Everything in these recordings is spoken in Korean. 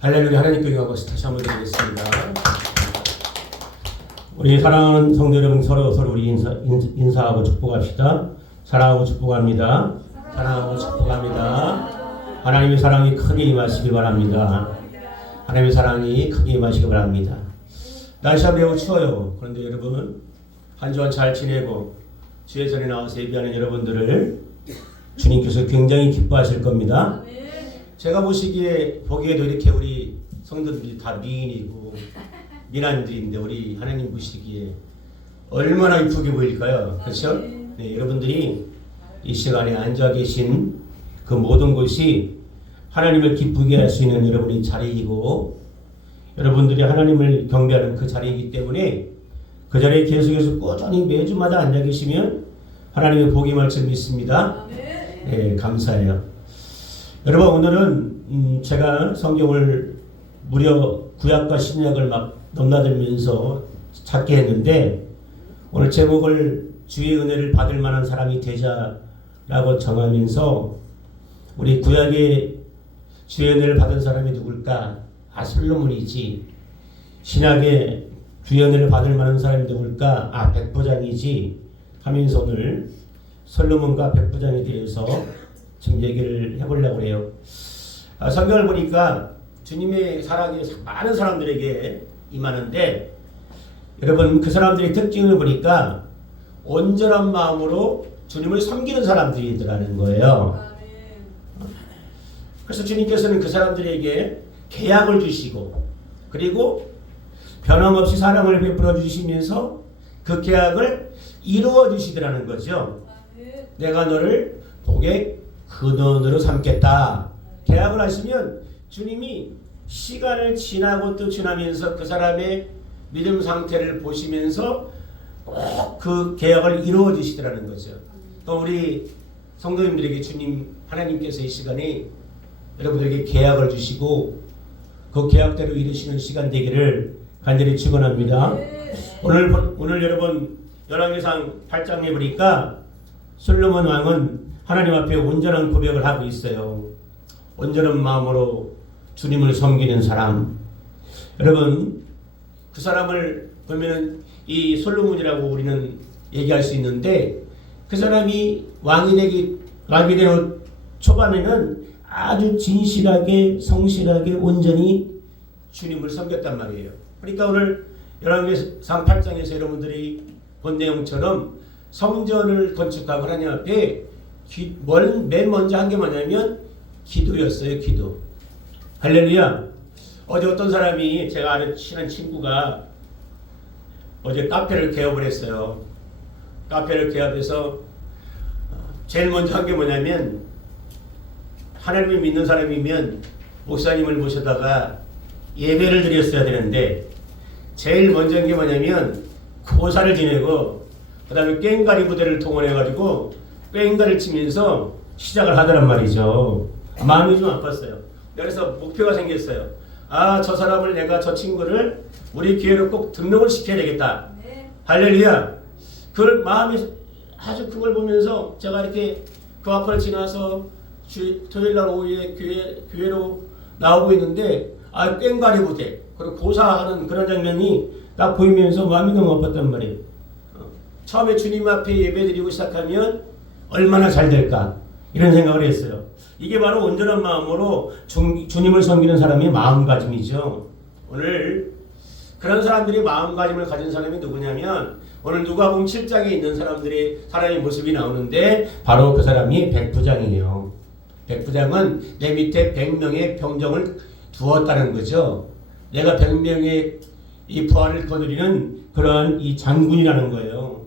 할렐루야. 하나님께 영광하고 다시 한번 드리겠습니다. 우리 사랑하는 성도 여러분 서로 우리 인사하고 축복합시다. 사랑하고 축복합니다. 사랑하고 축복합니다. 하나님의 사랑이 크게 임하시기 바랍니다. 하나님의 사랑이 크게 임하시기 바랍니다. 날씨가 매우 추워요. 그런데 여러분 한 주간 잘 지내고 주의 전에 나와서 예배하는 여러분들을 주님께서 굉장히 기뻐하실 겁니다. 제가 보기에도 이렇게 우리 성도들이 다 미인이고 미남들인데 우리 하나님 보시기에 얼마나 이쁘게 보일까요? 그렇죠? 네, 여러분들이 이 시간에 앉아 계신 그 모든 곳이 하나님을 기쁘게 할 수 있는 여러분의 자리이고 여러분들이 하나님을 경배하는 그 자리이기 때문에 그 자리에 계속해서 꾸준히 매주마다 앉아 계시면 하나님의 복이 임할 줄 믿습니다. 네, 감사해요. 여러분 오늘은 제가 성경을 무려 구약과 신약을 막 넘나들면서 찾게 했는데 오늘 제목을 주의 은혜를 받을 만한 사람이 되자라고 정하면서 우리 구약의 주의 은혜를 받은 사람이 누굴까? 솔로몬이지. 신약의 주의 은혜를 받을 만한 사람이 누굴까? 백부장이지 하면서 오늘 솔로몬과 백부장에 대해서 지금 얘기를 해보려고 해요. 성경을 보니까 주님의 사랑이 많은 사람들에게 임하는데 여러분 그 사람들의 특징을 보니까 온전한 마음으로 주님을 섬기는 사람들이더라는 거예요. 그래서 주님께서는 그 사람들에게 계약을 주시고 그리고 변함없이 사랑을 베풀어 주시면서 그 계약을 이루어 주시더라는 거죠. 내가 너를 복의 근원으로 삼겠다. 계약을 하시면 주님이 시간을 지나고 또 지나면서 그 사람의 믿음 상태를 보시면서 꼭 그 계약을 이루어 주시더라는 거죠. 또 우리 성도님들에게 주님 하나님께서 이 시간에 여러분들에게 계약을 주시고 그 계약대로 이루시는 시간 되기를 간절히 축원합니다. 오늘 여러분 열왕기상 8장에 보니까 솔로몬 왕은 하나님 앞에 온전한 고백을 하고 있어요. 온전한 마음으로 주님을 섬기는 사람. 여러분 그 사람을 보면 이 솔로몬이라고 우리는 얘기할 수 있는데 그 사람이 왕이 되는 초반에는 아주 진실하게 성실하게 온전히 주님을 섬겼단 말이에요. 그러니까 오늘 열왕기상 8장에서 여러분들이 본 내용처럼 성전을 건축하고 하나님 앞에 맨 먼저 한 게 뭐냐면 기도였어요. 기도. 할렐루야. 어제 어떤 사람이 제가 아는 친한 친구가 어제 카페를 개업을 했어요. 카페를 개업해서 제일 먼저 한 게 뭐냐면 하나님을 믿는 사람이면 목사님을 모셔다가 예배를 드렸어야 되는데 제일 먼저 한 게 뭐냐면 고사를 지내고 그 다음에 꽹과리 부대를 동원해가지고 꽹과리를 치면서 시작을 하더란 말이죠. 마음이 좀 아팠어요. 그래서 목표가 생겼어요. 저 사람을 내가 저 친구를 우리 교회로 꼭 등록을 시켜야 되겠다. 네. 할렐루야. 그걸 마음이 아주 그걸 보면서 제가 이렇게 그 앞을 지나서 토요일날 오후에 교회로 나오고 있는데 꽹과리 부대 그리고 고사하는 그런 장면이 딱 보이면서 마음이 너무 아팠단 말이에요. 처음에 주님 앞에 예배드리고 시작하면 얼마나 잘 될까 이런 생각을 했어요. 이게 바로 온전한 마음으로 주님을 섬기는 사람의 마음가짐이죠. 오늘 그런 사람들이 마음가짐을 가진 사람이 누구냐면 오늘 누가복음 7장에 있는 사람의 모습이 나오는데 바로 그 사람이 백부장이에요. 백부장은 내 밑에 100명의 병정을 두었다는 거죠. 내가 100명의 이 부하를 거느리는 그런 이 장군이라는 거예요.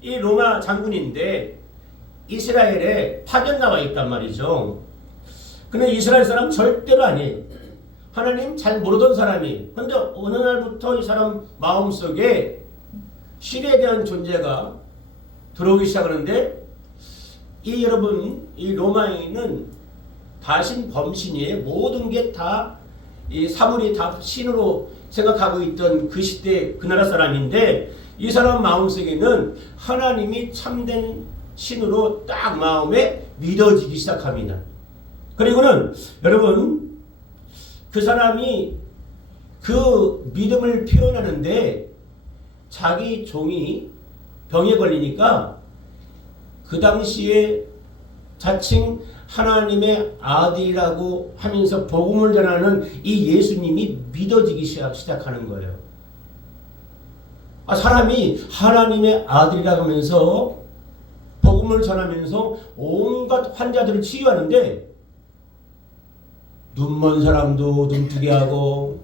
이 로마 장군인데 이스라엘에 파견 나와 있단 말이죠. 근데 이스라엘 사람 절대로 아니에요. 하나님 잘 모르던 사람이. 근데 어느 날부터 이 사람 마음속에 신에 대한 존재가 들어오기 시작하는데 여러분 이 로마인은 다신 범신이에요. 모든 게 다 이 사물이 다 신으로 생각하고 있던 그 시대 그 나라 사람인데 이 사람 마음속에는 하나님이 참된 신으로 딱 마음에 믿어지기 시작합니다. 그리고는 여러분 그 사람이 그 믿음을 표현하는데 자기 종이 병에 걸리니까 그 당시에 자칭 하나님의 아들이라고 하면서 복음을 전하는 이 예수님이 믿어지기 시작하는 거예요. 사람이 하나님의 아들이라고 하면서 복음을 전하면서 온갖 환자들을 치유하는데 눈먼 사람도 눈뜨게 하고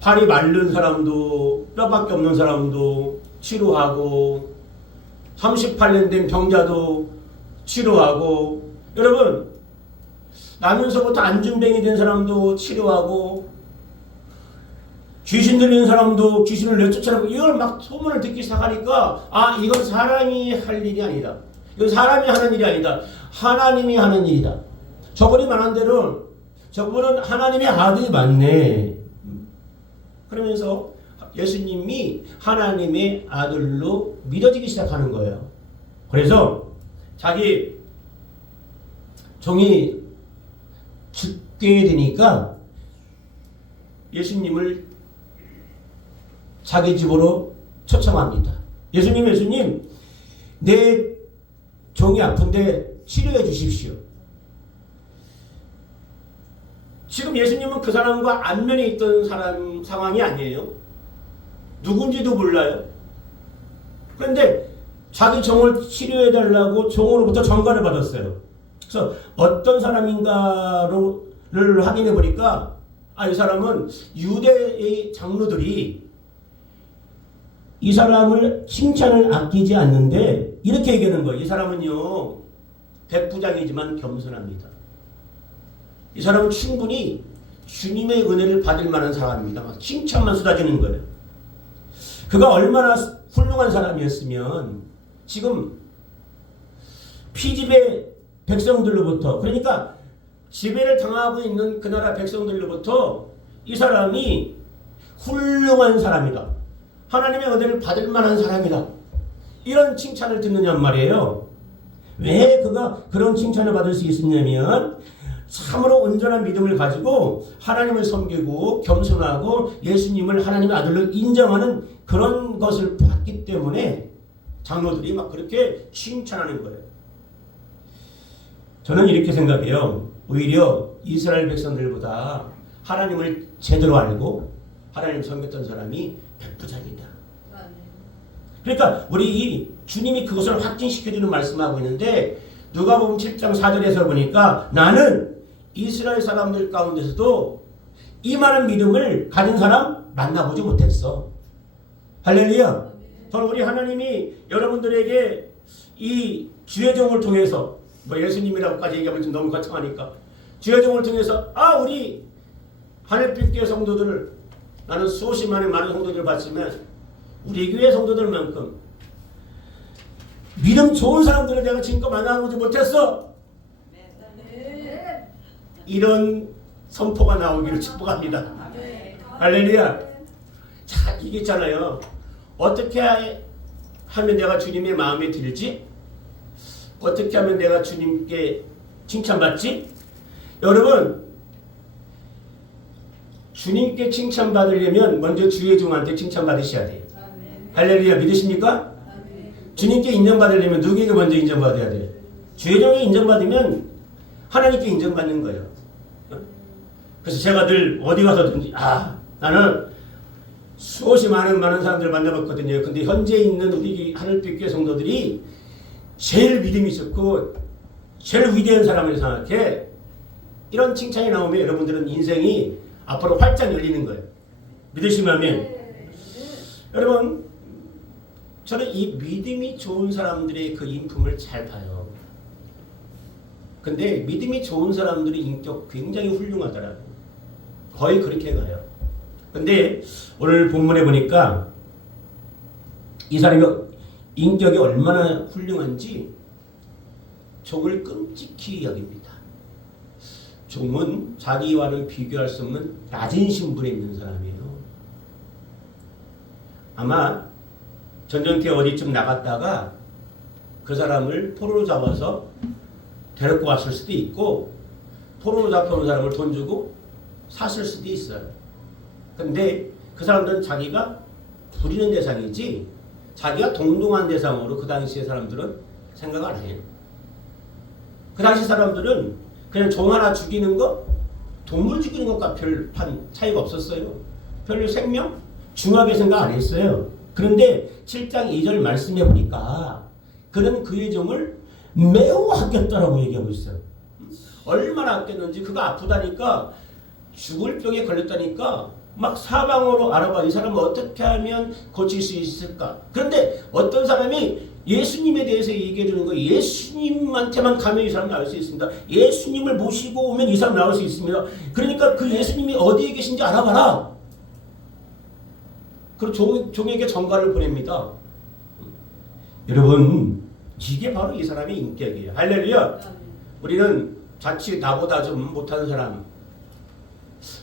팔이 마른 사람도 뼈밖에 없는 사람도 치료하고 38년 된 병자도 치료하고 여러분 나면서부터 안진뱅이 된 사람도 치료하고 귀신 들리는 사람도 귀신을 내쫓아내고 이걸 막 소문을 듣기 시작하니까 이건 사람이 할 일이 아니다. 이건 사람이 하는 일이 아니다. 하나님이 하는 일이다. 저분이 말한 대로 저분은 하나님의 아들이 맞네. 그러면서 예수님이 하나님의 아들로 믿어지기 시작하는 거예요. 그래서 자기 종이 죽게 되니까 예수님을 자기 집으로 초청합니다. 예수님, 내 종이 아픈데 치료해 주십시오. 지금 예수님은 그 사람과 안면에 있던 사람 상황이 아니에요. 누군지도 몰라요. 그런데 자기 종을 치료해달라고 종으로부터 전가를 받았어요. 그래서 어떤 사람인가를 확인해 보니까 이 사람은 유대의 장로들이 이 사람을 칭찬을 아끼지 않는데 이렇게 얘기하는 거예요. 이 사람은요 백부장이지만 겸손합니다. 이 사람은 충분히 주님의 은혜를 받을 만한 사람입니다. 막 칭찬만 쏟아지는 거예요. 그가 얼마나 훌륭한 사람이었으면 지금 피집의 백성들로부터 그러니까 지배를 당하고 있는 그 나라 백성들로부터 이 사람이 훌륭한 사람이다. 하나님의 은혜를 받을 만한 사람이다. 이런 칭찬을 듣느냐 말이에요. 왜 그가 그런 칭찬을 받을 수 있었냐면 참으로 온전한 믿음을 가지고 하나님을 섬기고 겸손하고 예수님을 하나님의 아들로 인정하는 그런 것을 봤기 때문에 장로들이 막 그렇게 칭찬하는 거예요. 저는 이렇게 생각해요. 오히려 이스라엘 백성들보다 하나님을 제대로 알고 하나님을 섬겼던 사람이 백부장이다. 그러니까 우리 주님이 그것을 확증시켜주는 말씀하고 있는데 누가복음 7장 4절에서 보니까 나는 이스라엘 사람들 가운데서도 이 많은 믿음을 가진 사람 만나보지 못했어. 할렐루야. 저는 우리 하나님이 여러분들에게 이 주의 종을 통해서 예수님이라고까지 얘기하면 좀 너무 거창하니까 주의 종을 통해서 우리 하늘빛 교회 성도들을 나는 수없이 많은 성도들을 봤지만 우리 교회 성도들만큼 믿음 좋은 사람들을 내가 지금껏 만나보지 못했어. 이런 선포가 나오기를 축복합니다. 할렐루야. 자, 이게 있잖아요. 어떻게 하면 내가 주님의 마음에 들지? 어떻게 하면 내가 주님께 칭찬받지? 여러분, 주님께 칭찬받으려면 먼저 주의 종한테 칭찬받으셔야 돼요. 할렐루야. 믿으십니까? 주님께 인정받으려면 누구에게 먼저 인정받아야 돼요? 주의 종이 인정받으면 하나님께 인정받는 거예요. 그래서 제가 늘 어디 가서든지 나는 수없이 많은 사람들을 만나봤거든요. 근데 현재 있는 우리 하늘빛 교회 성도들이 제일 믿음이 좋고 제일 위대한 사람을 생각해. 이런 칭찬이 나오면 여러분들은 인생이 앞으로 활짝 열리는 거예요. 믿으시면 아멘. 여러분, 저는 이 믿음이 좋은 사람들의 그 인품을 잘 봐요. 근데 믿음이 좋은 사람들의 인격 굉장히 훌륭하더라고요. 거의 그렇게 가요. 근데 오늘 본문에 보니까 이 사람이 인격이 얼마나 훌륭한지 종을 끔찍히 여깁니다. 종은 자기와는 비교할 수 없는 낮은 신분에 있는 사람이에요. 아마 전쟁터에 어디쯤 나갔다가 그 사람을 포로로 잡아서 데리고 왔을 수도 있고 포로 잡혀온 사람을 돈 주고 샀을 수도 있어요. 근데 그 사람들은 자기가 부리는 대상이지 자기가 동등한 대상으로 그 당시의 사람들은 생각 안 해요. 그 당시 사람들은 그냥 종 하나 죽이는 거, 동물 죽이는 것과 별 차이가 없었어요. 별로 생명 중하게 생각 안 했어요. 그런데 7장 2절 말씀해 보니까 그는 그의 종을 매우 아꼈다라고 얘기하고 있어요. 얼마나 아꼈는지, 그가 아프다니까, 죽을 병에 걸렸다니까 막 사방으로 알아봐. 이 사람은 어떻게 하면 고칠 수 있을까? 그런데 어떤 사람이 예수님에 대해서 얘기해 주는 거예요. 예수님한테만 가면 이 사람 나올 수 있습니다. 예수님을 모시고 오면 이 사람 나올 수 있습니다. 그러니까 그 예수님이 어디에 계신지 알아봐라. 그리고 종에게 전가를 보냅니다. 여러분, 이게 바로 이 사람의 인격이에요. 할렐루야. 우리는 자칫 나보다 좀 못하는 사람,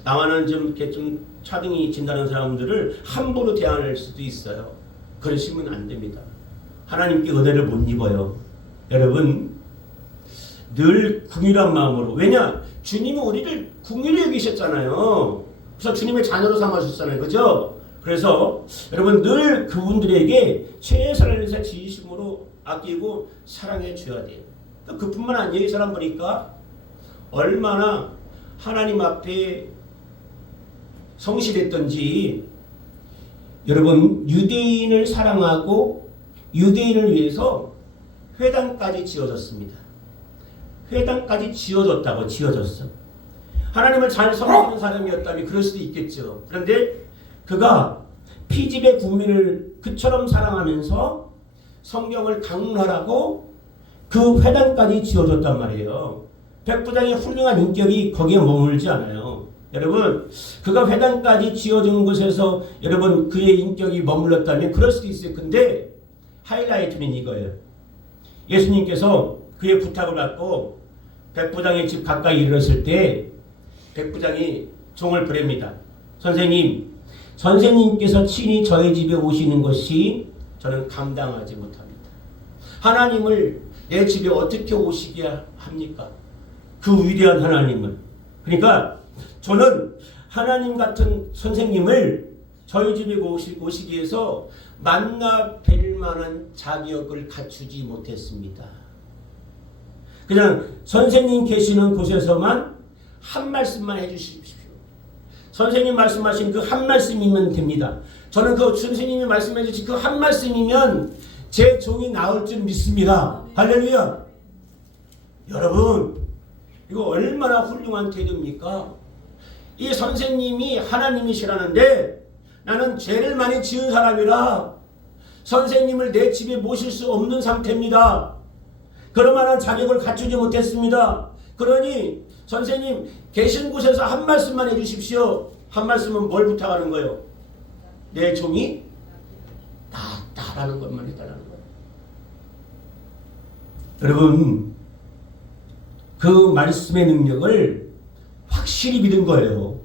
나와는 좀 이렇게 좀 차등이 진다는 사람들을 함부로 대할 수도 있어요. 그러시면 안 됩니다. 하나님께 은혜를 못 입어요. 여러분, 늘 궁일한 마음으로. 왜냐? 주님은 우리를 궁일히 여기셨잖아요. 그래서 주님의 자녀로 삼아주셨잖아요. 그죠? 그래서 여러분 늘 그분들에게 최선을 다해서 진심으로 아끼고 사랑해 줘야 돼요. 그뿐만 아니에요. 이 사람 보니까 얼마나 하나님 앞에 성실했던지. 여러분, 유대인을 사랑하고 유대인을 위해서 회당까지 지어졌습니다. 회당까지 지어졌다고. 지어졌어. 하나님을 잘 섬기는 사람이었다면 그럴 수도 있겠죠. 그런데 그가 피집의 국민을 그처럼 사랑하면서 성경을 강론하라고 그 회당까지 지어줬단 말이에요. 백부장의 훌륭한 인격이 거기에 머물지 않아요. 여러분, 그가 회당까지 지어준 곳에서 여러분 그의 인격이 머물렀다면 그럴 수도 있어요. 근데 하이라이트는 이거예요. 예수님께서 그의 부탁을 받고 백부장의 집 가까이 이르렀을 때 백부장이 종을 보냅니다. 선생님께서 친히 저희 집에 오시는 것이 저는 감당하지 못합니다. 하나님을 내 집에 어떻게 오시게 합니까? 그 위대한 하나님을. 그러니까 저는 하나님 같은 선생님을 저희 집에 오시기 위해서 만나 뵐 만한 자격을 갖추지 못했습니다. 그냥 선생님 계시는 곳에서만 한 말씀만 해주십시오. 선생님 말씀하신 그 한 말씀이면 됩니다. 저는 그 선생님이 말씀해 주신 그 한 말씀이면 제 종이 나올 줄 믿습니다. 할렐루야. 여러분, 이거 얼마나 훌륭한 태도입니까? 이 선생님이 하나님이시라는데 나는 죄를 많이 지은 사람이라 선생님을 내 집에 모실 수 없는 상태입니다. 그럴 만한 자격을 갖추지 못했습니다. 그러니 선생님 계신 곳에서 한 말씀만 해주십시오. 한 말씀은 뭘 부탁하는 거예요? 내 종이 나라는 것만 해달라는 거예요. 여러분, 그 말씀의 능력을 확실히 믿은 거예요.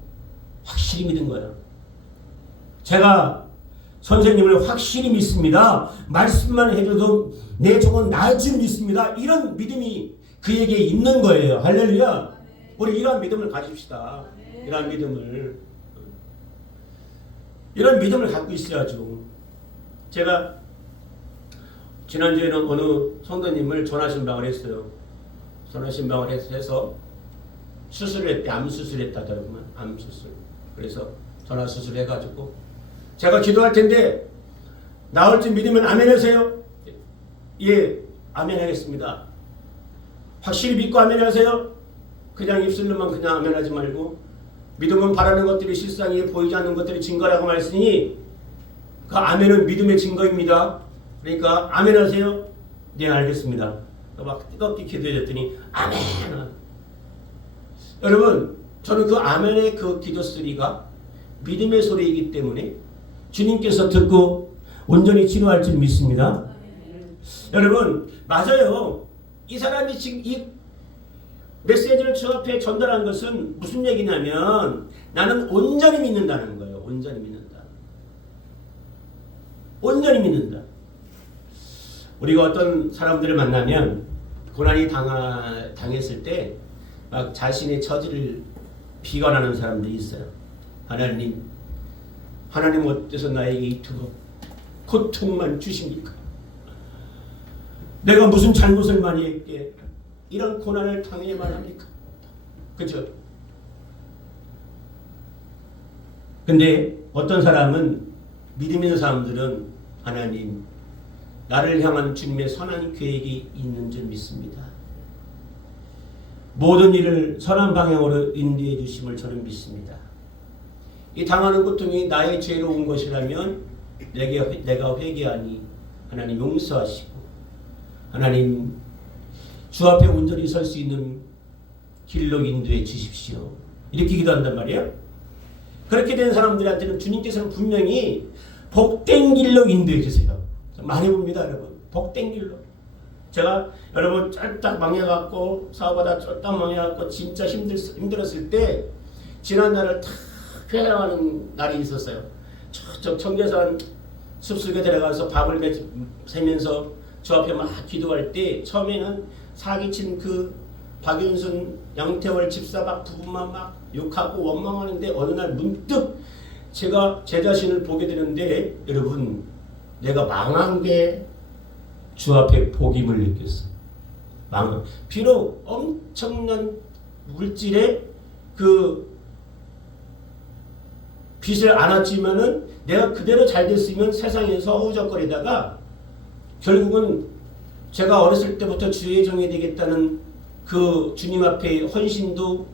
확실히 믿은 거예요. 제가 선생님을 확실히 믿습니다. 말씀만 해줘도 내 종은 나을 줄 믿습니다. 이런 믿음이 그에게 있는 거예요. 할렐루야. 우리 이러한 믿음을 가집시다. 이러한 믿음을 갖고 있어야죠. 제가 지난주에는 어느 성도님을 전화신방을 했어요. 전화신방을 해서 수술을 했대. 암수술 했다더라고요. 암수술. 그래서 전화수술 해가지고 제가 기도할 텐데 나올 줄 믿으면 아멘 하세요. 예, 아멘 하겠습니다. 확실히 믿고 아멘 하세요. 그냥 입술로만 그냥 아멘 하지 말고 믿음은 바라는 것들이 실상이 보이지 않는 것들이 증거라고 말했으니 그 아멘은 믿음의 증거입니다. 그러니까 아멘 하세요. 네, 알겠습니다. 막 뜨겁게 기도해줬더니 아멘. 여러분, 저는 그 아멘의 그 기도 소리가 믿음의 소리이기 때문에 주님께서 듣고 온전히 치료할 줄 믿습니다. 여러분, 맞아요. 이 사람이 지금 이 메시지를 저 앞에 전달한 것은 무슨 얘기냐면 나는 온전히 믿는다는 거예요. 온전히 믿는다. 온전히 믿는다. 우리가 어떤 사람들을 만나면 고난이 당했을 때 막 자신의 처지를 비관하는 사람들이 있어요. 하나님 어째서 나에게 이토록 고통만 주십니까? 내가 무슨 잘못을 많이 했기에 이런 고난을 당해야만 합니까? 그렇죠? 근데 어떤 사람은, 믿음 있는 사람들은 하나님, 나를 향한 주님의 선한 계획이 있는 줄 믿습니다. 모든 일을 선한 방향으로 인도해 주심을 저는 믿습니다. 이 당하는 고통이 나의 죄로 온 것이라면 내가 회개하니 하나님 용서하시고, 하나님 주 앞에 온전히 설 수 있는 길로 인도해 주십시오. 이렇게 기도한단 말이에요. 그렇게 된 사람들한테는 주님께서는 분명히 복된 길로 인도해 주세요. 많이 봅니다, 여러분. 복된 길로. 제가 여러분 쫄딱 망해갖고 사업하다 쫄딱 망해갖고 진짜 힘들었을 때 지난 날을 탁 회상하는 날이 있었어요. 저쪽 청계산 숲속에 들어가서 밥을 세면서 주 앞에 막 기도할 때 처음에는 사기친 그 박윤순, 양태월 집사박 부부만 막 욕하고 원망하는데 어느 날 문득 제가 제 자신을 보게 되는데, 여러분, 내가 망한 게 주 앞에 복임을 느꼈어. 비록 엄청난 물질의 그 빚을 안았지만은 내가 그대로 잘 됐으면 세상에서 허우적거리다가 결국은 제가 어렸을 때부터 주의 종이 되겠다는 그 주님 앞에 헌신도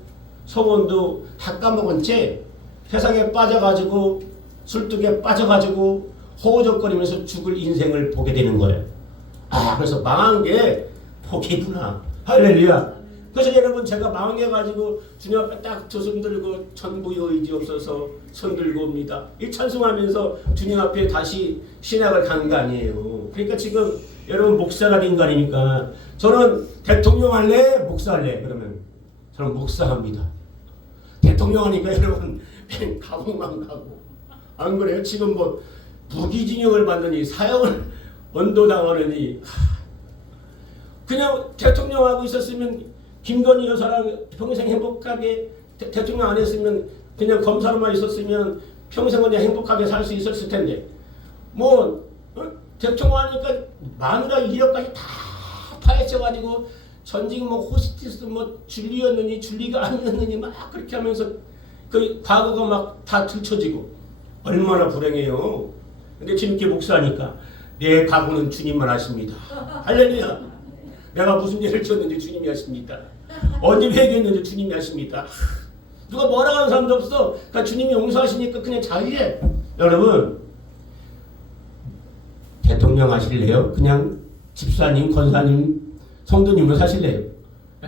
성원도 다 까먹은 채 세상에 빠져가지고 술독에 빠져가지고 허우적거리면서 죽을 인생을 보게 되는 거예요. 그래서 망한 게 복이구나. 할렐루야. 그래서 여러분, 제가 망해가지고 주님 앞에 딱 두 손 들고 전부여 의지 없어서 손 들고 옵니다. 이 찬송하면서 주님 앞에 다시 신학을 간 거 아니에요. 그러니까 지금 여러분, 목사가 된 거 아닙니까? 저는 대통령 할래? 목사 할래? 그러면 저는 목사합니다. 대통령 하니까 여러분 감옥만 가고, 안 그래요? 지금 뭐 무기징역을 받느니 사형을 언도당하느니, 그냥 대통령 하고 있었으면 김건희 여사랑 평생 행복하게, 대통령 안 했으면 그냥 검사로만 있었으면 평생 그냥 행복하게 살 수 있었을 텐데, 대통령 하니까 마누라 이력까지 다 파헤쳐가지고 전직 호스티스 줄리였느니 줄리가 아니었느니 막 그렇게 하면서 그 과거가 막 다 들춰지고, 얼마나 불행해요. 근데 주님께 목사하니까 내 각오는 주님만 아십니다. 할렐루야. 내가 무슨 죄를 지었는지 주님이 아십니다. 언제 회개했는지 주님이 아십니다. 누가 뭐라고 하는 사람도 없어. 그러니까 주님이 용서하시니까 그냥 자유해. 여러분, 대통령 하실래요? 그냥 집사님, 권사님, 성도님으로 사실래요?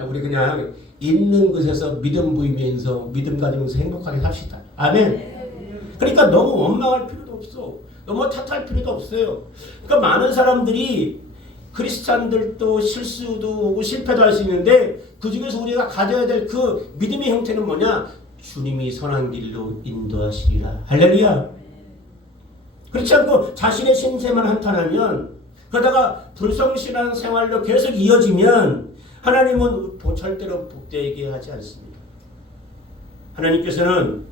우리 그냥 있는 것에서 믿음 보이면서 믿음 가지면서 행복하게 삽시다. 아멘. 그러니까 너무 원망할 필요도 없어. 너무 탓할 필요도 없어요. 그러니까 많은 사람들이, 크리스찬들도 실수도 오고 실패도 할 수 있는데, 그 중에서 우리가 가져야 될 그 믿음의 형태는 뭐냐? 주님이 선한 길로 인도하시리라. 할렐루야. 그렇지 않고 자신의 신세만 한탄하면, 그러다가 불성실한 생활로 계속 이어지면 하나님은 절대로 복되게 하지 않습니다. 하나님께서는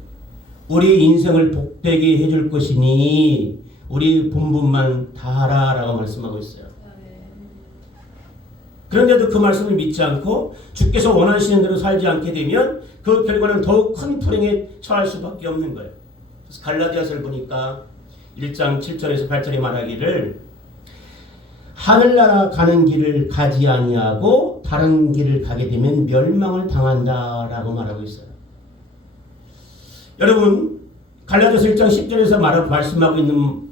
우리 인생을 복되게 해줄 것이니 우리 본분만 다하라 라고 말씀하고 있어요. 그런데도 그 말씀을 믿지 않고 주께서 원하시는 대로 살지 않게 되면 그 결과는 더욱 큰 불행에 처할 수밖에 없는 거예요. 그래서 갈라디아서를 보니까 1장 7절에서 8절에 말하기를, 하늘나라 가는 길을 가지 아니하고 다른 길을 가게 되면 멸망을 당한다라고 말하고 있어요. 여러분, 갈라디아서 1장 10절에서 말씀하고 있는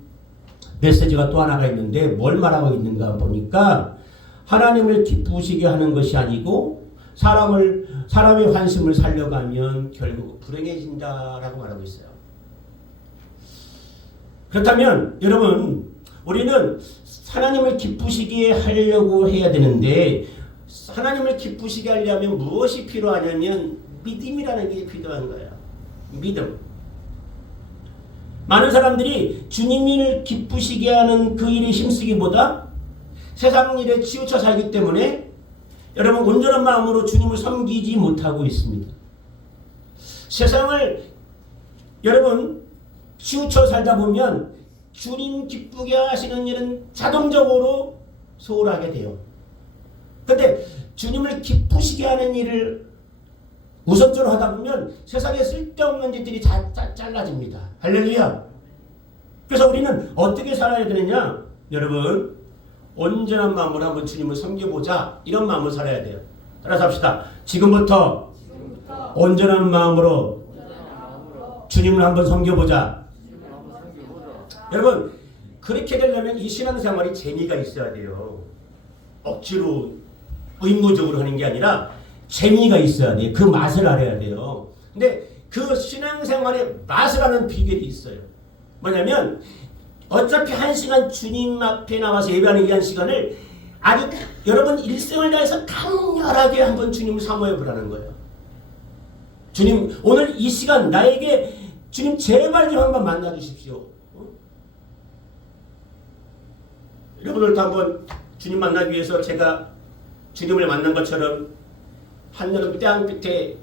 메시지가 또 하나가 있는데, 뭘 말하고 있는가 보니까 하나님을 기쁘시게 하는 것이 아니고 사람의 환심을 살려가면 결국 불행해진다라고 말하고 있어요. 그렇다면 여러분, 우리는 하나님을 기쁘시게 하려고 해야 되는데, 하나님을 기쁘시게 하려면 무엇이 필요하냐면 믿음이라는 게 필요한 거예요. 믿음. 많은 사람들이 주님을 기쁘시게 하는 그 일에 힘쓰기보다 세상 일에 치우쳐 살기 때문에 여러분 온전한 마음으로 주님을 섬기지 못하고 있습니다. 세상을 여러분 치우쳐 살다 보면 주님 기쁘게 하시는 일은 자동적으로 소홀하게 돼요. 그런데 주님을 기쁘시게 하는 일을 우선적으로 하다 보면 세상에 쓸데없는 짓들이 다 잘라집니다. 할렐루야. 그래서 우리는 어떻게 살아야 되느냐? 여러분 온전한 마음으로 한번 주님을 섬겨보자. 이런 마음으로 살아야 돼요. 따라서 합시다. 지금부터 온전한 마음으로 주님을 한번 섬겨보자. 여러분 그렇게 되려면 이 신앙생활이 재미가 있어야 돼요. 억지로 의무적으로 하는 게 아니라 재미가 있어야 돼요. 그 맛을 알아야 돼요. 근데 그 신앙생활의 맛을 아는 비결이 있어요. 뭐냐면 어차피 1시간 주님 앞에 나와서 예배하는 이 1시간을 아주 여러분 일생을 다해서 강렬하게 한번 주님을 사모해 보라는 거예요. 주님 오늘 이 시간 나에게 주님 제발 좀 한번 만나 주십시오. 여러분들도 한번 주님 만나기 위해서 제가 주님을 만난 것처럼 한여름 땅끝에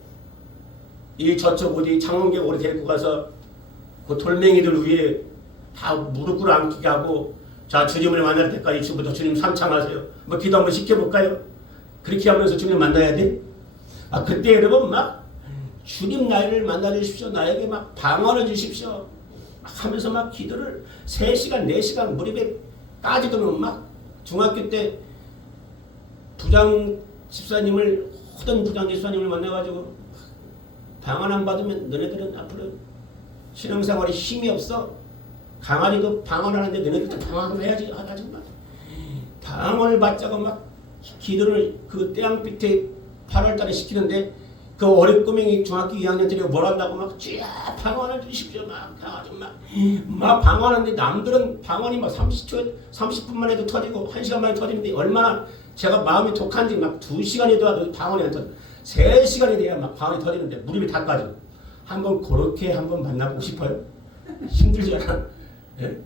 이 저쪽 어디 창원계곡으로 데리고 가서 그 돌멩이들 위에 다 무릎 꿇어 앉게 하고 자 주님을 만날 때까지 지금부터 주님 삼창하세요. 뭐 기도 한번 시켜볼까요? 그렇게 하면서 주님 만나야 돼? 아 그때 여러분 막 주님 나를 만나 주십시오. 나에게 막 방언을 주십시오. 막 하면서 막 기도를 3시간 4시간 무릎에 까지도록 막 중학교 때 부장 집사님을 호던 부장 집사님을 만나가지고 방언 안 받으면 너네들은 앞으로 신앙생활에 힘이 없어. 강아지도 방언하는데 너네들도 방언을 해야지. 정말 방언을 받자고 막 기도를 그 태양빛에 8월달에 시키는데 그 어린 꼬맹이 중학교 2학년들이 뭘 한다고 막 쥐야 방언을 주십시오. 막 방언하는데 남들은 방언이 막 30분만 해도 터지고 1시간 만에 터지는데 얼마나 제가 마음이 독한지 막 2시간이 돼도 방언이 안 터져. 3시간이 돼야 막 방언이 터지는데 무릎이 다 까져. 한번 그렇게 한번 만나보고 싶어요? 힘들잖아. 예?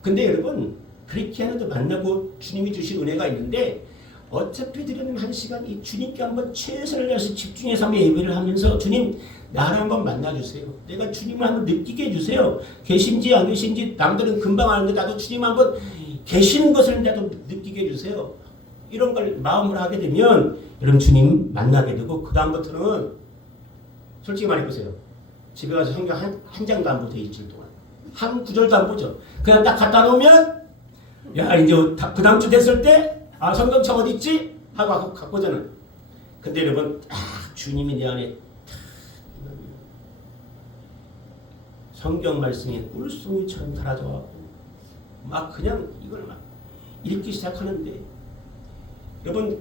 근데 여러분 그렇게 하는데 만나고 주님이 주신 은혜가 있는데 어차피 드리는 1시간 이 주님께 한번 최선을 다해서 집중해서 한번 예배를 하면서 주님 나를 한번 만나주세요. 내가 주님을 한번 느끼게 해주세요. 계신지 안 계신지 남들은 금방 아는데 나도 주님 한번 계시는 것을 나도 느끼게 해주세요. 이런 걸 마음으로 하게 되면 여러분 주님 만나게 되고 그 다음부터는 솔직히 말해보세요. 집에 가서 성경 한 장도 안 보세요. 일주일 동안. 한 구절도 안 보죠. 그냥 딱 갖다 놓으면 야 이제 그 다음 주 됐을 때 아 성경책 어디 있지? 하고 갖고 오잖아. 근데 여러분 주님이 내 안에 성경 말씀이 꿀송이처럼 달아져가고 막 그냥 이걸 막 읽기 시작하는데 여러분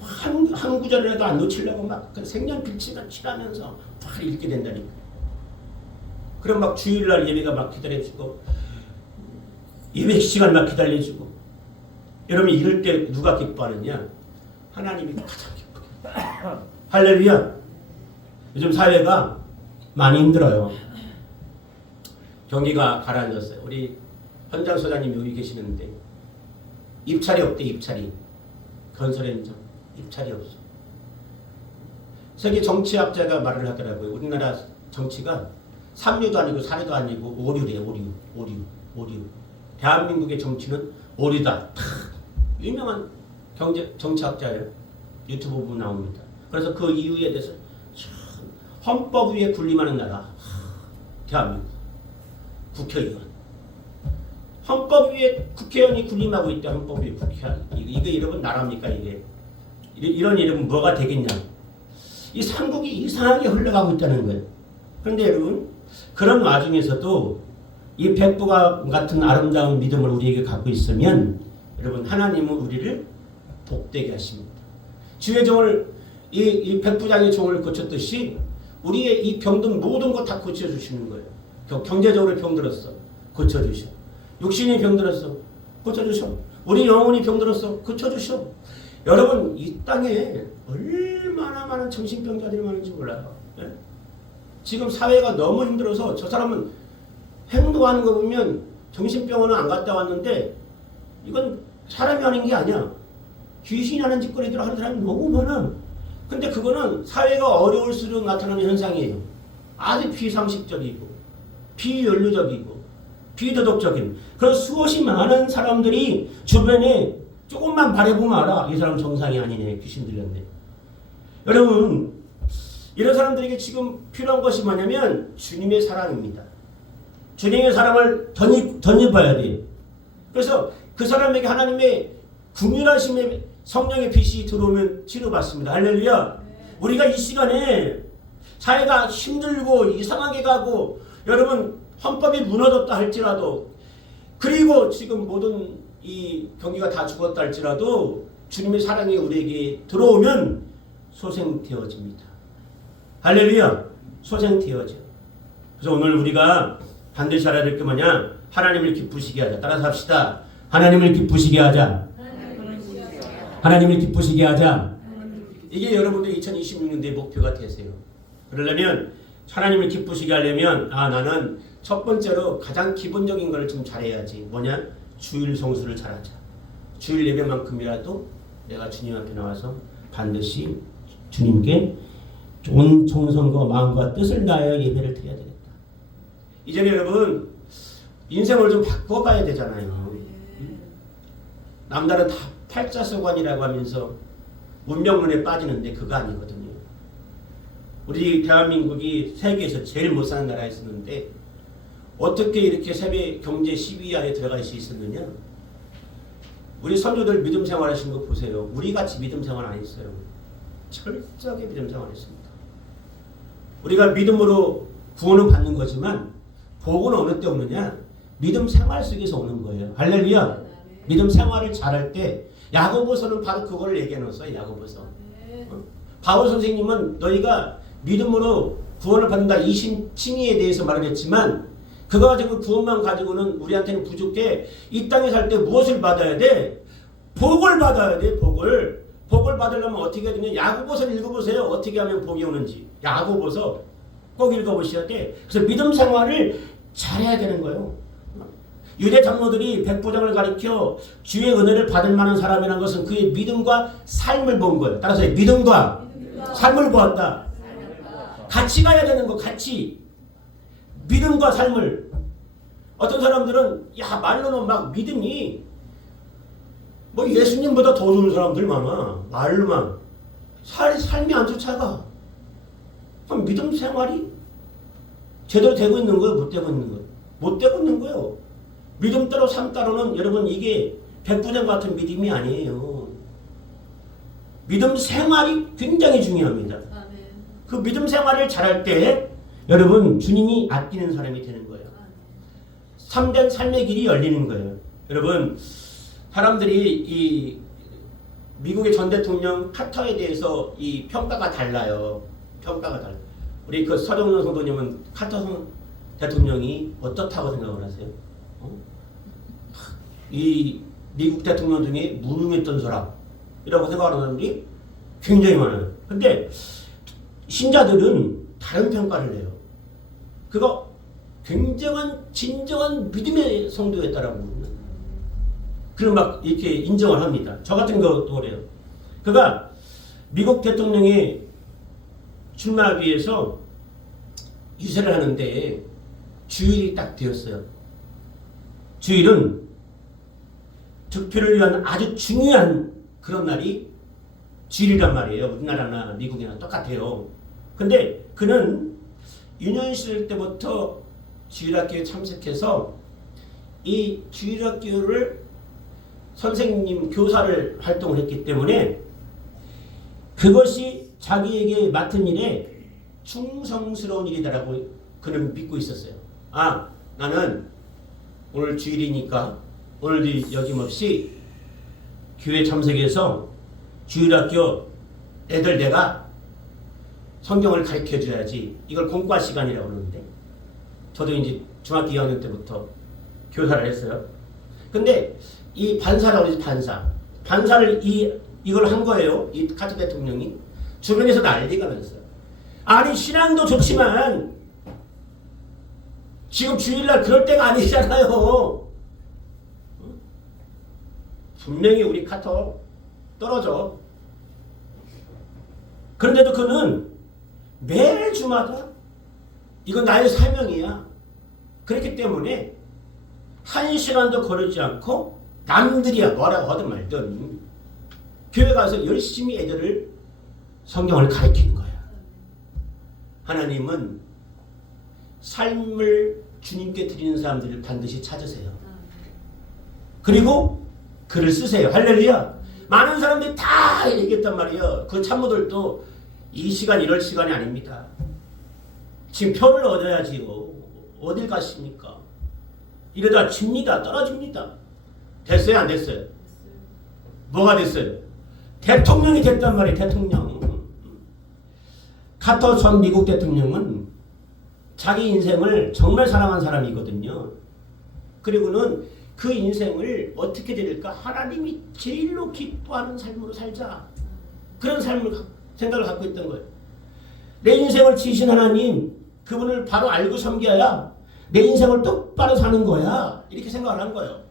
한 구절이라도 안 놓치려고 막 색연필치가 칠하면서 막 읽게 된다니까. 그럼 막 주일날 예배가 막 기다려지고 예배 시간 막 기다려지고 여러분 이럴 때 누가 기뻐하느냐? 하나님이 가장 기뻐해요. 할렐루야. 요즘 사회가 많이 힘들어요. 경기가 가라앉았어요. 우리 현장 소장님이 여기 계시는데 입찰이 없대. 입찰이. 건설 현장 입찰이 없어. 세계 정치학자가 말을 하더라고요. 우리나라 정치가 3류도 아니고 4류도 아니고 5류래. 5류. 대한민국의 정치는 5류다. 유명한 정치학자예요. 유튜브 보면 나옵니다. 그래서 그 이유에 대해서 헌법 위에 군림하는 나라 대한민국 국회의원. 헌법 위에 국회의원이 군림하고 있다. 헌법 위에 국회의원. 이게 이름은 나라입니까? 이런 이름은 뭐가 되겠냐? 이 삼국이 이상하게 흘러가고 있다는 거예요. 그런데 여러분 그런 와중에서도 이 백부가 같은 아름다운 믿음을 우리에게 갖고 있으면 여러분 하나님은 우리를 복되게 하십니다. 주의 종을 이 백부장의 종을 고쳤듯이 우리의 이 병든 모든 것 다 고쳐주시는 거예요. 경제적으로 병들었어. 고쳐주셔. 육신이 병들었어. 고쳐주셔. 우리 영혼이 병들었어. 고쳐주셔. 여러분 이 땅에 얼마나 많은 정신병자들이 많은지 몰라요. 네? 지금 사회가 너무 힘들어서 저 사람은 행동하는 거 보면 정신병원은 안 갔다 왔는데 이건 사람이 하는 게 아니야. 귀신이 나는 짓거리들 하는 사람이 너무 많아. 근데 그거는 사회가 어려울수록 나타나는 현상이에요. 아주 비상식적이고 비연류적이고 비도덕적인 그런 수없이 많은 사람들이 주변에 조금만 바라보면 알아. 이 사람 정상이 아니네. 귀신 들렸네. 여러분, 이런 사람들에게 지금 필요한 것이 뭐냐면 주님의 사랑입니다. 주님의 사랑을 덧입어야 돼. 그래서 그 사람에게 하나님의 긍휼하심의 성령의 빛이 들어오면 치료받습니다. 할렐루야. 우리가 이 시간에 사회가 힘들고 이상하게 가고 여러분 헌법이 무너졌다 할지라도 그리고 지금 모든 이 경기가 다 죽었다 할지라도 주님의 사랑이 우리에게 들어오면 소생되어집니다. 할렐루야. 소생되어져. 그래서 오늘 우리가 반드시 알아야 될 게 뭐냐? 하나님을 기쁘시게 하자. 따라서 합시다. 하나님을 기쁘시게 하자. 하나님을 기쁘시게 하자. 이게 여러분들 2026년도의 목표가 되세요. 그러려면 하나님을 기쁘시게 하려면 나는 첫 번째로 가장 기본적인 걸 좀 잘해야지. 뭐냐? 주일 성수를 잘하자. 주일 예배만큼이라도 내가 주님 앞에 나와서 반드시 주님께 온 정성과 마음과 뜻을 다하여 예배를 드려야 되겠다. 이제는 여러분 인생을 좀 바꿔봐야 되잖아요. 남들은 다 팔자서관이라고 하면서 문명론에 빠지는데 그거 아니거든요. 우리 대한민국이 세계에서 제일 못 사는 나라였었는데 어떻게 이렇게 세계 경제 10위 안에 들어갈 수 있었느냐? 우리 선조들 믿음 생활하신 거 보세요. 우리같이 믿음 생활 안 했어요. 철저하게 믿음 생활했습니다. 우리가 믿음으로 구원을 받는 거지만 복은 어느 때 오느냐? 믿음 생활 속에서 오는 거예요. 할렐루야. 믿음 생활을 잘할 때 야고보서는 바로 그걸 얘기해 놓았어요. 야고보서. 바울 선생님은 너희가 믿음으로 구원을 받는다 이 칭의에 대해서 말을 했지만 그거 가지고 구원만 가지고는 우리한테는 부족해. 이 땅에 살 때 무엇을 받아야 돼? 복을 받아야 돼. 복을 받으려면 어떻게 해야 되냐? 야고보서를 읽어보세요. 어떻게 하면 복이 오는지. 야고보서 꼭 읽어보셔야 돼. 그래서 믿음 생활을 잘해야 되는 거예요. 유대 장로들이 백부장을 가리켜 주의 은혜를 받을 만한 사람이라는 것은 그의 믿음과 삶을 본 거예요. 따라서 믿음과 삶을 보았다. 같이 가야 되는 거, 같이. 믿음과 삶을. 어떤 사람들은 말로는 막 믿음이 뭐 예수님보다 더 좋은 사람들 많아. 말로만. 삶이 안 쫓아가. 그럼 믿음 생활이 제대로 되고 있는 거예요? 못 되고 있는 거예요? 못 되고 있는 거예요. 믿음 따로 삶 따로는 여러분 이게 백부장 같은 믿음이 아니에요. 믿음 생활이 굉장히 중요합니다. 그 믿음 생활을 잘할 때 여러분 주님이 아끼는 사람이 되는 거예요. 참된 삶의 길이 열리는 거예요. 여러분 사람들이 이 미국의 전 대통령 카터에 대해서 이 평가가 달라요. 평가가 달라요. 우리 그 서정론 성도님은 카터 대통령이 어떻다고 생각을 하세요? 이 미국 대통령 중에 무능했던 사람이라고 생각하는 사람들이 굉장히 많아요. 근데 신자들은 다른 평가를 해요. 그거 굉장한 진정한 믿음의 성도였다라고 그런 막 이렇게 인정을 합니다. 저 같은 것도 그래요. 그가 미국 대통령에 출마하기 위해서 유세를 하는데 주일이 딱 되었어요. 주일은 득표를 위한 아주 중요한 그런 날이 주일이란 말이에요. 우리나라나 미국이나 똑같아요. 근데 그는 유년시절 때부터 주일학교에 참석해서 이 주일학교를 선생님, 교사를 활동을 했기 때문에 그것이 자기에게 맡은 일에 충성스러운 일이다라고 그는 믿고 있었어요. 나는 오늘 주일이니까 오늘도 여김없이 교회 참석해서 주일학교 애들 내가 성경을 가르쳐줘야지. 이걸 공과 시간이라고 그러는데 저도 이제 중학교 2학년 때부터 교사를 했어요. 근데 이 반사라고 그러지. 반사를 이걸 한 거예요. 이 카터 대통령이. 주변에서 난리가 났어요. 아니 신앙도 좋지만 지금 주일날 그럴 때가 아니잖아요. 분명히 우리 카터 떨어져. 그런데도 그는 매 주마다 이건 나의 사명이야. 그렇기 때문에 한 시간도 거르지 않고 남들이야 뭐라고 하든 말든 교회 가서 열심히 애들을 성경을 가르치는 거야. 하나님은 삶을 주님께 드리는 사람들을 반드시 찾으세요. 그리고 글을 쓰세요. 할렐루야. 많은 사람들이 다 얘기했단 말이에요. 그 참모들도 이 시간 이럴 시간이 아닙니다. 지금 표를 얻어야지요. 어딜 가십니까? 이러다 집니다. 떨어집니다. 됐어요? 안 됐어요? 뭐가 됐어요? 대통령이 됐단 말이에요. 대통령. 카터 전 미국 대통령은 자기 인생을 정말 사랑한 사람이거든요. 그리고는 그 인생을 어떻게 드릴까? 하나님이 제일로 기뻐하는 삶으로 살자. 그런 생각을 갖고 있던 거예요. 내 인생을 지으신 하나님, 그분을 바로 알고 섬겨야 내 인생을 똑바로 사는 거야. 이렇게 생각을 한 거예요.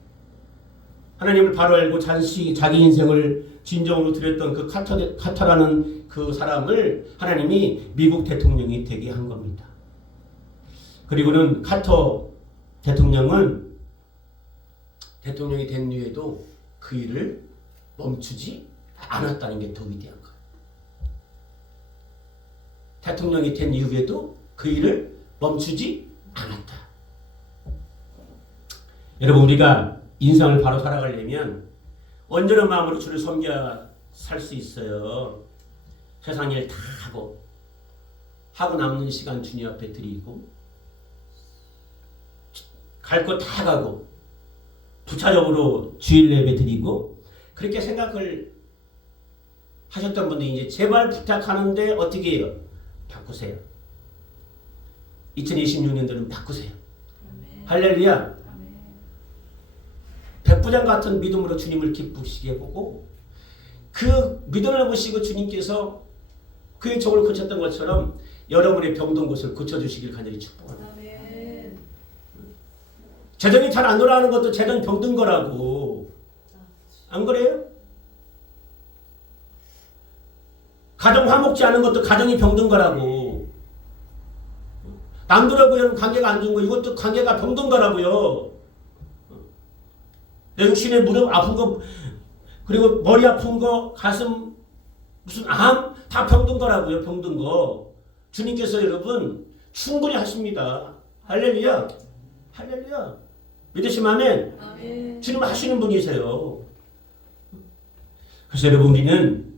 하나님을 바로 알고 자기 인생을 진정으로 드렸던 그 카터라는 그 사람을 하나님이 미국 대통령이 되게 한 겁니다. 그리고는 카터 대통령은 대통령이 된 후에도 그 일을 멈추지 않았다는 게 더 위대한 거예요. 대통령이 된 이후에도 그 일을 멈추지 않았다. 여러분, 우리가 인생을 바로 살아가려면 온전한 마음으로 주를 섬겨야 살 수 있어요. 세상 일 다 하고 남는 시간 주님 앞에 드리고 갈 거 다 가고 부차적으로 주일 예배 드리고 그렇게 생각을 하셨던 분들이 이제 제발 부탁하는데 어떻게 해요? 바꾸세요. 2026년도는 바꾸세요. 아멘. 할렐루야. 백부장 같은 믿음으로 주님을 기쁘시게 해보고 그 믿음을 보시고 주님께서 그의 종을 고쳤던 것처럼 여러분의 병든 곳을 고쳐주시길 간절히 축복합니다. 아멘. 재정이 잘 안 돌아가는 것도 재정 병든 거라고. 안 그래요? 가정 화목지 않은 것도 가정이 병든 거라고. 남들하고 여러분 관계가 안 좋은 거 이것도 관계가 병든 거라고요. 영신의 무릎 아픈 거 그리고 머리 아픈 거 가슴 무슨 암 다 병든 거라고요. 병든 거. 주님께서 여러분 충분히 하십니다. 할렐루야. 할렐루야. 믿으시면 아멘. 아멘. 주님 하시는 분이세요. 그래서 여러분 우리는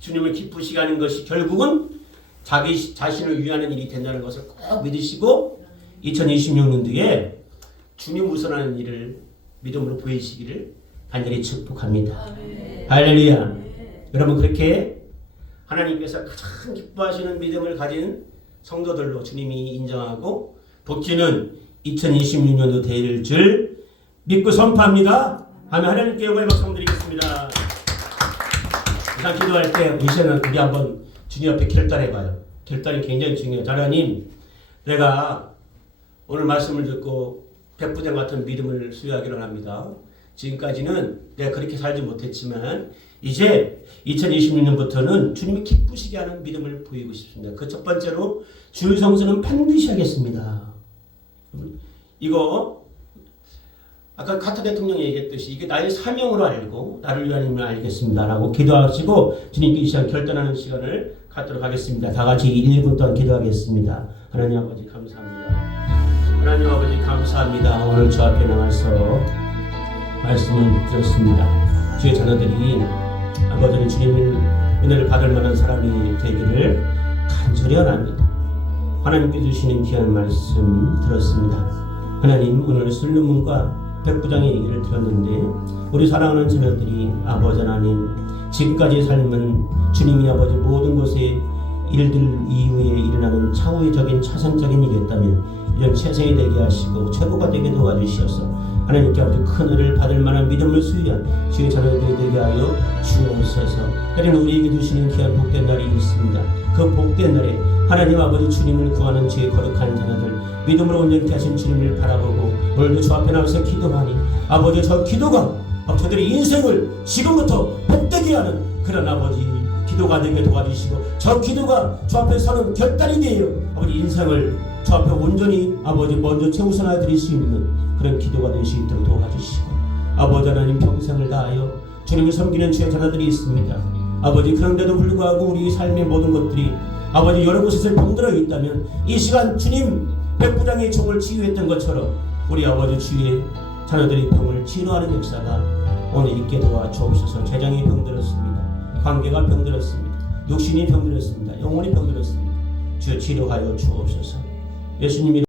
주님을 기쁘시게 하는 것이 결국은 자기 자신을 위하는 일이 된다는 것을 꼭 믿으시고 2026년도에 주님 우선하는 일을 믿음으로 보이시기를 간절히 축복합니다. 아멘. 할렐루야. 아멘. 여러분 그렇게 하나님께서 가장 기뻐하시는 믿음을 가진 성도들로 주님이 인정하고 복지는 2026년도 되릴 줄 믿고 선포합니다. 하면 하나님께 영광의 박수 드리겠습니다. 이상 기도할 때 우리 한번 주님 앞에 결단해봐요. 결단이 굉장히 중요해요. 하나님, 내가 오늘 말씀을 듣고 백부장 같은 믿음을 수여하기를 합니다. 지금까지는 내가 그렇게 살지 못했지만 이제 2026년부터는 주님이 기쁘시게 하는 믿음을 보이고 싶습니다. 그 첫 번째로 주일 성수는 반드시 하겠습니다. 이거 아까 카터 대통령이 얘기했듯이 이게 나의 사명으로 알고 나를 위한 힘을 알겠습니다 라고 기도하시고 주님께 이 시간 결단하는 시간을 갖도록 하겠습니다. 다 같이 1분 동안 기도하겠습니다. 하나님 아버지 감사합니다. 하나님 아버지 감사합니다. 오늘 주 앞에 나와서 말씀을 드렸습니다. 주의 자녀들이 아버지는 주님을 은혜를 받을 만한 사람이 되기를 간절히 원합니다. 하나님께 주시는 귀한 말씀 들었습니다. 하나님 오늘 솔로몬과 백부장의 얘기를 들었는데 우리 사랑하는 자녀들이 아버지 하나님 지금까지의 삶은 주님이 아버지 모든 것에 일들 이후에 일어나는 차후적인 차선적인 일이었다면 이런 최선이 되게 하시고 최고가 되게 도와주시어서 하나님께 아버지 큰 은혜를 받을 만한 믿음을 수여한 주의 자녀들이 되게 하여 주옵소서. 하나님 우리에게 주시는 귀한 복된 날이 있습니다. 그 복된 날에 하나님 아버지 주님을 구하는 주의 거룩한 자녀들 믿음으로 온전케 하신 주님을 바라보고 오늘도 주 앞에 나와서 기도하니 아버지 저 기도가 저들의 인생을 지금부터 복되게 하는 그런 아버지 기도가 되게 도와주시고, 저 기도가 주 앞에 서는 결단이 되어 아버지 인생을 주 앞에 온전히 아버지 먼저 최우선화 드릴 수 있는 그런 기도가 될 수 있도록 도와주시고, 아버지 하나님 평생을 다하여 주님을 섬기는 주의 자녀들이 있습니다. 아버지 그런데도 불구하고 우리 삶의 모든 것들이 아버지 여러 곳에서 병들어 있다면 이 시간 주님 백부장의 종을 치유했던 것처럼 우리 아버지 주의 자녀들의 병을 치료하는 역사가 오늘 있게 도와주옵소서. 재정이 병들었습니다. 관계가 병들었습니다. 육신이 병들었습니다. 영혼이 병들었습니다. 주여 치료하여 주옵소서. 예수님이